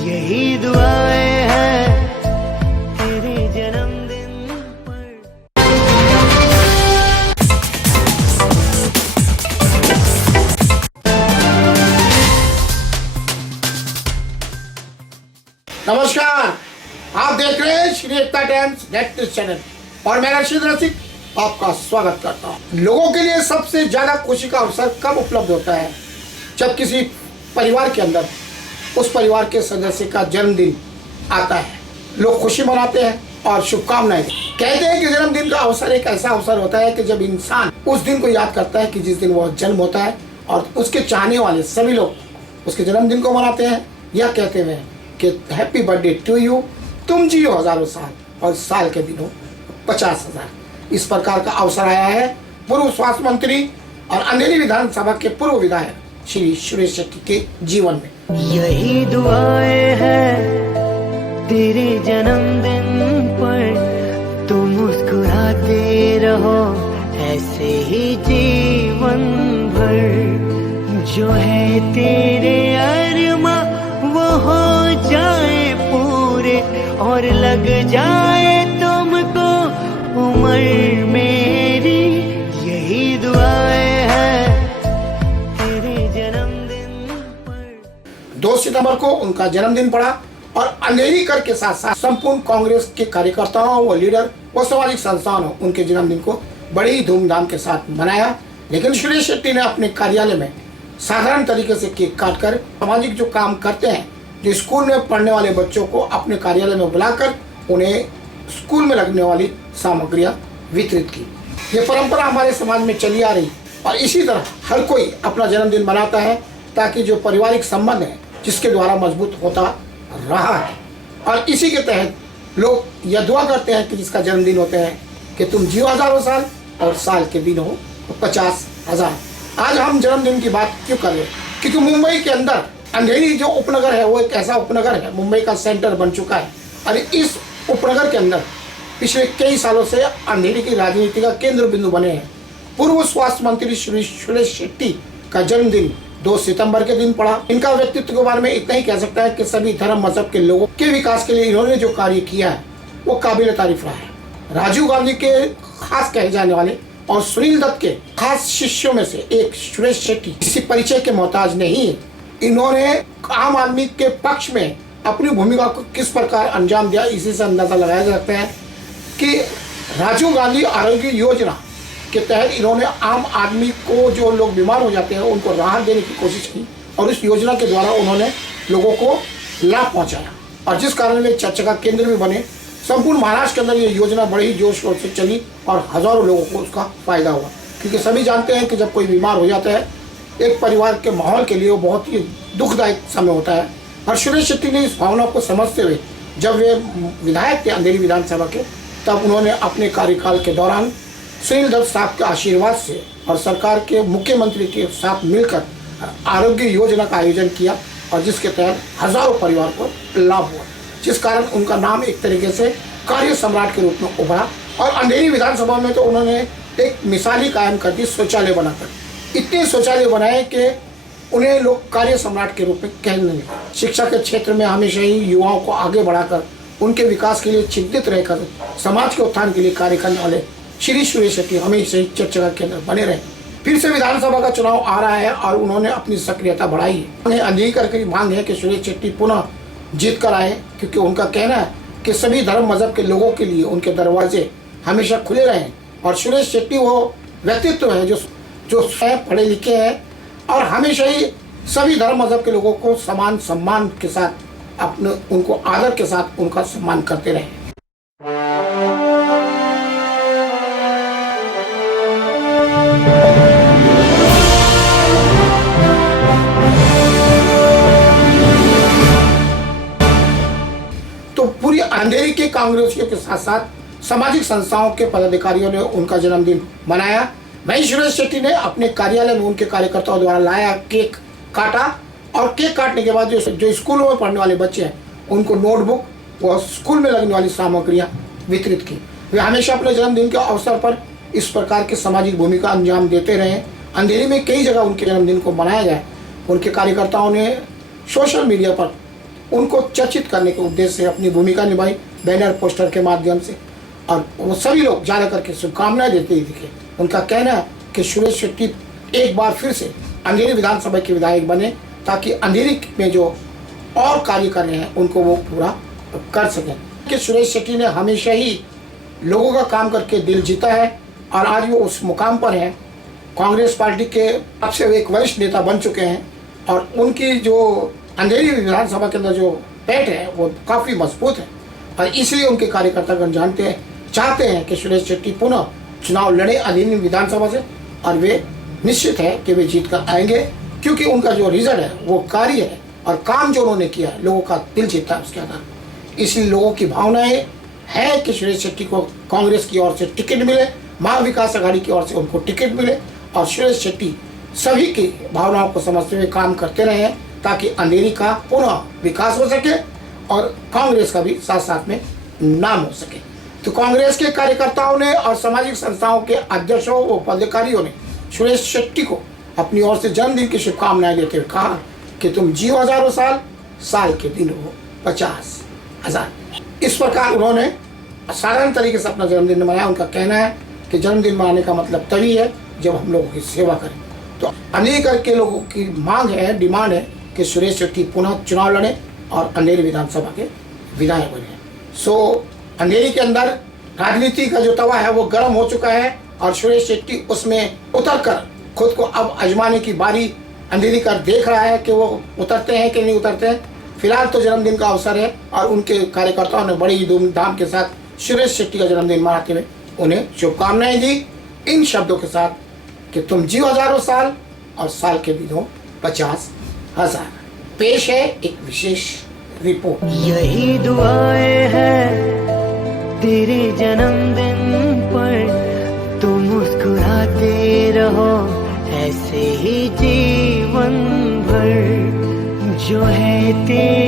यही दुआएं हैं तेरे जन्मदिन पर। नमस्कार, आप देख रहे हैं श्री एकता टाइम्स नेट न्यूज चैनल और मैं रशीद रसिक आपका स्वागत करता हूं। लोगों के लिए सबसे ज्यादा खुशी का अवसर कब उपलब्ध होता है? जब किसी परिवार के अंदर उस परिवार के सदस्य का जन्मदिन आता है। लोग खुशी मनाते हैं और शुभकामनाएं कहते हैं कि जन्मदिन का अवसर एक ऐसा अवसर होता है कि जब इंसान उस दिन को याद करता है कि जिस दिन वो जन्म होता है, और उसके चाहने वाले सभी लोग उसके जन्मदिन को मनाते हैं या कहते हुए कि हैप्पी बर्थडे टू यू, तुम जियो हजारों साल और साल के दिनों 50,000। इस प्रकार का अवसर आया है पूर्व स्वास्थ्य मंत्री और अंधेरी विधानसभा के पूर्व विधायक श्री सुरेश शेट्टी के जीवन में। यही दुआएं हैं तेरे जन्मदिन पर, तुम मुस्कुराते रहो ऐसे ही जीवन भर। जो है तेरे अरमा वो हो जाए पूरे और लग जाए तुमको उम्र मेरी। यही दुआएं हैं तेरे जन्मदिन पर। 2 सितंबर को उनका जन्मदिन पड़ा और अंधेरी कर के साथ साथ संपूर्ण कांग्रेस के कार्यकर्ताओं व लीडर व सामाजिक संस्थानों उनके जन्मदिन को बड़ी ही धूमधाम के साथ मनाया। लेकिन सुरेश शेट्टी ने अपने कार्यालय में साधारण तरीके से केक काटकर सामाजिक जो काम करते हैं, जो स्कूल में पढ़ने वाले बच्चों को अपने कार्यालय में बुलाकर उन्हें स्कूल में लगने वाली सामग्रियां वितरित की। ये परंपरा हमारे समाज में चली आ रही और इसी तरह हर कोई अपना जन्मदिन मनाता है ताकि जो पारिवारिक संबंध है जिसके द्वारा मजबूत होता रहा है। और इसी के तहत लोग यह दुआ करते हैं कि जिसका जन्मदिन होते हैं कि तुम जियो हजारों साल और साल के दिन हो 50,000। आज हम जन्मदिन की बात क्यों कर रहे हैं? क्योंकि मुंबई के अंदर अंधेरी जो उपनगर है वो एक ऐसा उपनगर है, मुंबई का सेंटर बन चुका है। और इस उपनगर के अंदर पिछले कई सालों से अंधेरी की राजनीति का केंद्र बिंदु बने हैं। पूर्व स्वास्थ्य मंत्री श्री सुरेश शेट्टी का जन्मदिन 2 सितंबर के दिन पड़ा। इनका व्यक्तित्व के बारे में इतना ही कह सकता है कि सभी धर्म मजहब के लोगों के विकास के लिए इन्होंने जो कार्य किया है वो काबिल तारीफ रहा है। राजीव गांधी के खास कहे जाने वाले और सुनील दत्त के खास शिष्यों में से एक सुरेश शेट्टी किसी परिचय के मोहताज नहीं है। इन्होंने आम आदमी के पक्ष में अपनी भूमिका को किस प्रकार अंजाम दिया, इसी से अंदाजा लगाया जा सकता है कि राजीव गांधी आरोग्य योजना के तहत इन्होंने आम आदमी को जो लोग बीमार हो जाते हैं उनको राहत देने की कोशिश की और इस योजना के द्वारा उन्होंने लोगों को लाभ पहुंचाया और जिस कारण वे चर्चा का केंद्र भी बने। संपूर्ण महाराष्ट्र के अंदर ये योजना बड़ी ही जोश शोर से चली और हजारों लोगों को उसका फायदा हुआ, क्योंकि सभी जानते हैं कि जब कोई बीमार हो जाता है एक परिवार के माहौल के लिए वो बहुत ही दुखदायक समय होता है। और सुरेश शेट्टी ने इस भावना को समझते हुए जब वे विधायक थे अंधेरी विधानसभा के, तब उन्होंने अपने कार्यकाल के दौरान सुनील दत्त साहब के आशीर्वाद से और सरकार के मुख्यमंत्री के साथ मिलकर आरोग्य योजना का आयोजन किया और जिसके तहत हजारों परिवार को लाभ हुआ, जिस कारण उनका नाम एक तरीके से कार्य सम्राट के रूप में उभरा। और अंधेरी विधानसभा में तो उन्होंने एक मिसाल ही कायम कर दी शौचालय बनाकर। इतने शौचालय बनाए कि उन्हें लोग कार्य सम्राट के रूप में कहने लगे। शिक्षा के क्षेत्र में हमेशा ही युवाओं को आगे बढ़ाकर उनके विकास के लिए चिंतित रहकर समाज के उत्थान के लिए कार्य करने वाले श्री सुरेश शेट्टी हमेशा ही चर्चा का केंद्र बने रहे। फिर से विधानसभा का चुनाव आ रहा है और उन्होंने अपनी सक्रियता बढ़ाई है। उन्हें अंधेरी करके मांग है कि सुरेश शेट्टी पुनः जीत कर आए, क्योंकि उनका कहना है कि सभी धर्म मजहब के लोगों के लिए उनके दरवाजे हमेशा खुले रहें। और सुरेश शेट्टी वो व्यक्तित्व है जो स्वयं पढ़े लिखे हैं और हमेशा ही सभी धर्म मजहब के लोगों को समान सम्मान के साथ अपने उनको आदर के साथ उनका सम्मान करते रहे। तो पूरी अंधेरी के कांग्रेसियों के साथ साथ सामाजिक संस्थाओं के पदाधिकारियों ने उनका जन्मदिन मनाया। वहीं सुरेश शेट्टी ने अपने कार्यालय में उनके कार्यकर्ताओं द्वारा लाया केक काटा और केक काटने के बाद जो स्कूलों में पढ़ने वाले बच्चे हैं उनको नोटबुक व स्कूल में लगने वाली सामग्रियां वितरित की। वे हमेशा अपने जन्मदिन के अवसर पर इस प्रकार की सामाजिक भूमिका अंजाम देते रहे। अंधेरी में कई जगह उनके जन्मदिन को मनाया गया। उनके कार्यकर्ताओं ने सोशल मीडिया पर उनको चर्चित करने के उद्देश्य से अपनी भूमिका निभाई बैनर पोस्टर के माध्यम से। और वो सभी लोग ज़्यादा करके शुभकामनाएं देते ही दिखे। उनका कहना है कि सुरेश शेट्टी एक बार फिर से अंधेरी विधानसभा के विधायक बने, ताकि अंधेरी में जो और कार्य कर रहे हैं उनको वो पूरा कर सकें। कि सुरेश शेट्टी ने हमेशा ही लोगों का काम करके दिल जीता है और आज वो उस मुकाम पर हैं। कांग्रेस पार्टी के सबसे एक वरिष्ठ नेता बन चुके हैं और उनकी जो अंधेरी विधानसभा के अंदर जो पैठ है वो काफ़ी मजबूत है और इसलिए उनके कार्यकर्तागण चाहते हैं कि सुरेश शेट्टी पुनः चुनाव लड़े अंधेरी विधानसभा से और वे निश्चित है कि वे जीत कर आएंगे, क्योंकि उनका जो रिजल्ट है वो कार्य है और काम जो उन्होंने किया है लोगों का दिल जीता है उसके आधार। इसलिए लोगों की भावनाएं है कि सुरेश शेट्टी को कांग्रेस की ओर से टिकट मिले, महाविकास आघाड़ी की ओर से उनको टिकट मिले और सुरेश शेट्टी सभी की भावनाओं को समझते हुए काम करते रहे हैं, ताकि अंधेरी का पुनः विकास हो सके और कांग्रेस का भी साथ साथ में नाम हो सके। तो कांग्रेस के कार्यकर्ताओं ने और सामाजिक संस्थाओं के अध्यक्षों व पदाधिकारियों ने सुरेश शेट्टी को अपनी ओर से जन्मदिन की शुभकामनाएं देते हुए कहा कि तुम जियो हजारों साल, साल के दिन हो 50,000। इस प्रकार उन्होंने साधारण तरीके से अपना जन्मदिन मनाया। उनका कहना है कि जन्मदिन मनाने का मतलब तभी है जब हम लोगों की सेवा करें। तो अनेक करके लोगों की मांग है, डिमांड है कि सुरेश शेट्टी पुनः चुनाव लड़े और अंधेरी विधानसभा के विधायक बने। सो अंधेरी के अंदर राजनीति का जो तवा है वो गर्म हो चुका है और सुरेश शेट्टी उसमें उतरकर खुद को अब आजमाने की बारी अंधेरी का देख रहा है कि वो उतरते हैं कि नहीं उतरते हैं। फिलहाल तो जन्मदिन का अवसर है और उनके कार्यकर्ताओं ने बड़ी धूमधाम के साथ सुरेश शेट्टी का जन्मदिन मनाते हुए उन्हें शुभकामनाएं दी इन शब्दों के साथ कि तुम जियो हजारों साल और साल के दिन हो 50,000। पेश है एक विशेष रिपोर्ट। यही दुआएं हैं तेरे जन्मदिन पर, तुम मुस्कुराते रहो ऐसे ही जीवन भर, जो है तेरे